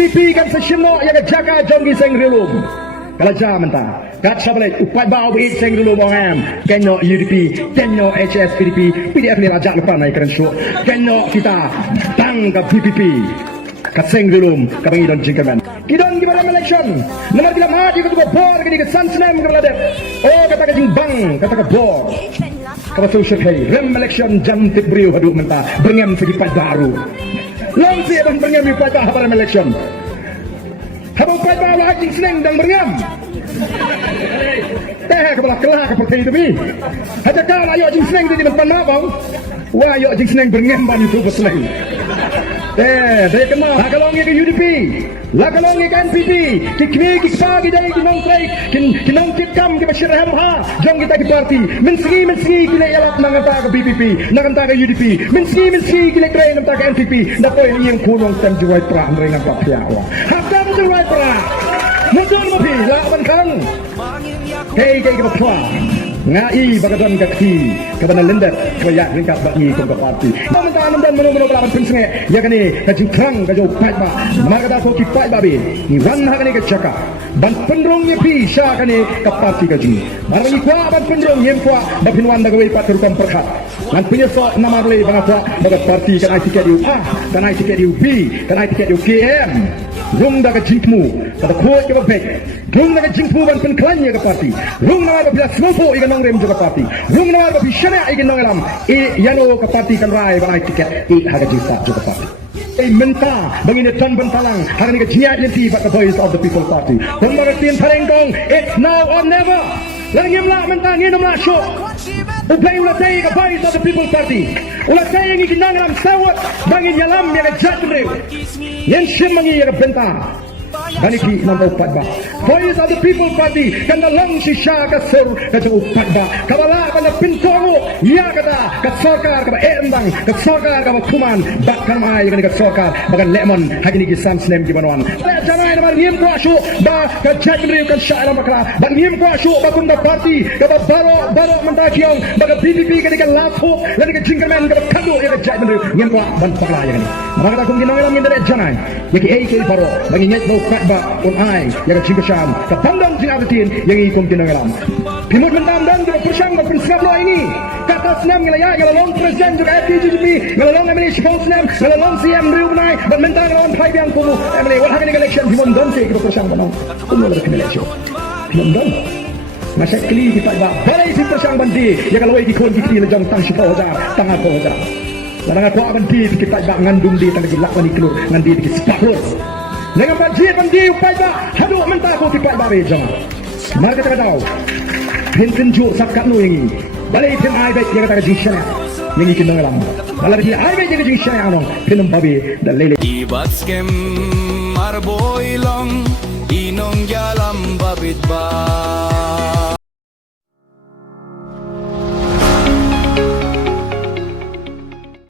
PPP kan sesino yang jaga jonggi seng rilum. Kalau jam mentah, kat sabalik upat bau bit seng rilum orang. Kenyo UDP, kenyo HS PDP, PDF ni rajak lepas naik keren show. Kenyo kita tangkap PPP. Kat seng rilum, kami don jingkaman. Kidon gimana election? Nomor kita mati ketua bor kini ke Sansnem ke Meladep. Oh kata ke jingbang, kata ke bor. Kalau social hey, rem election jam tip beriu haduk mentah, berngam segi pat baru. Long siap berngam di pat baru rem election. Habang pat baru hajing seneng dan berngam. Kepala kelah keperti itu mi. Haja kau ayo hajing seneng di depan mabang. Wah ayo hajing seneng berngam ban itu berseneng. Saya kenal. Lakalongi ke UDP, lakalongi ke NPP, kikmi kikpagi dari kinong trade, kinong kitkam ke Bashir Hamha, jom kita ke parti, mensengi kila elap nanganta ke BPP, nanganta ke UDP, mensengi kila trade nanganta ke NPP, dapat yang kunong tem juai pra mereka papiawa. Hakam juai pra, muncul mobil, lawan kang, kei ke pra. Ngai bagadan kaki kepada lendet koyak ringkat bagi ke parti. Pemerintahan dan menunggu belawan pensengai ya kini kaju krang kaju pat ba maka dah ko ki pat ba be ni wan ha kini ke caka ban pendrong ni pi sha kini ke parti kaju marani kwa ban pendrong yem kwa ba pinwan daga wei pat terukam perkhat nan punya so nama le banga kwa daga parti kan ai tiket u A kan ai tiket u B kan ai tiket u KM rung daga jingmu kada ko ke ba bek rung daga jingmu ban penklannya ke parti rung nama ba bila semua ikan nong rem juga parti rung nama ba bishana ikan nong lam yano ke parti kan rai ban ai tiket harga juta juga parti mentah begini tan bentalang hari ini kejiat nanti pada voice of the people party pengertian parengkong it's now or never lagi mlah mentah nginum lah syuk ubai ulah saya ke voice of the people party ulah saya yang ingin nangram sawat bangin yalam yang jatrew yang syemang yang bentah Baniki nampak upat ba. Voice of the people party kanda long si sya ka sur ka upat ba. Kabala kanda pintongo ya kata ka sarkar ka embang ka sarkar ka kuman bakkan mai ka sarkar bagan lemon hagini ki samsnem ki banwan. La janai na mariem ko ashu ba ka jagri ka sya makla. Ba niem ko ashu ba kunda party ka baro mandakiong ba ka PPP ka lapo la ka jingkamen ka kadu ya ka jagri niem ko ban pakla ya ni. Maka kung ginawala min dere janai. Yaki AK baro banginyet mo ba on ai yang cingkasam kapandang sinabatin yang ikom tinangalam pimut mendamdan juga persang berpersiap lo ini kata senam ngelaya ngelalong presiden juga FPGP ngelalong emini spon senam ngelalong CM Riubnai dan mentang ngelalong pai biang kubu emini wal hakin election pimut donse kita persang banong kumu ada election pimut don masa kali kita ba balai si persang bandi ya kalau iki kon dikli lejong tang si poja tang apa poja larang aku bandi kita ba ngandung di tang gilak ni kelur ngandi di sepahur dengan banjir bandi upai ba haduk mentah ko tipai ba rejong mar kata tahu pinten ju sakat nu ini balai pin ai baik dia kata jishan yang ikin ngalam balai dia ai baik dia jishan anong pinum babi da lele ibat skem mar boilong inong jalam babit ba